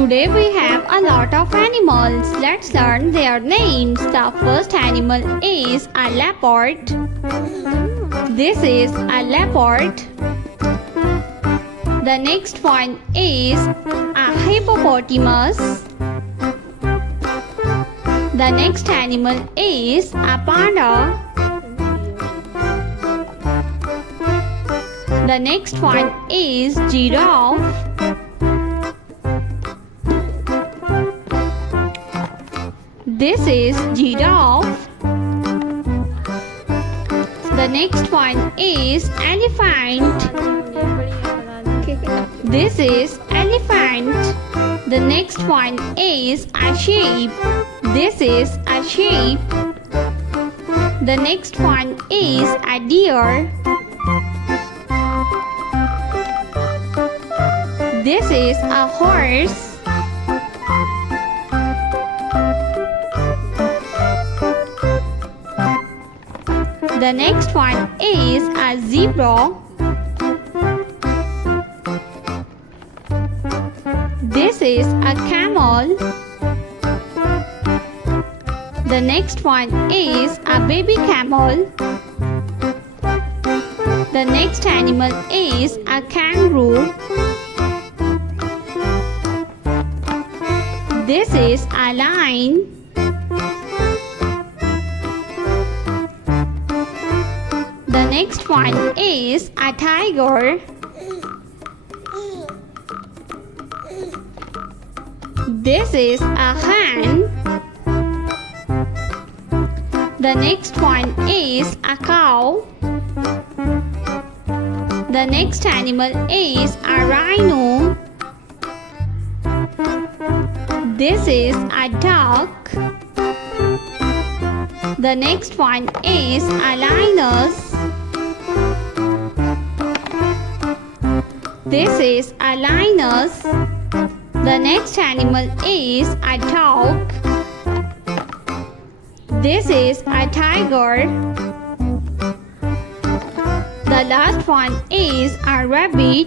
Today we have a lot of animals. Let's learn their names. The first animal is a leopard. This is a leopard. The next one is a hippopotamus. The next animal is a panda. The next one is giraffe. This is giraffe. The next one is elephant. This is elephant. The next one is a sheep. This is a sheep. The next one is a deer. This is a horse. The next one is a zebra. This is a camel. The next one is a baby camel. The next animal is a kangaroo. This is a lion. The next one is a tiger. This is a hen. The next one is a cow. The next animal is a rhino. This is a duck. The next one is a lioness. This is a lioness. The next animal is a dog. This is a tiger. The last one is a rabbit.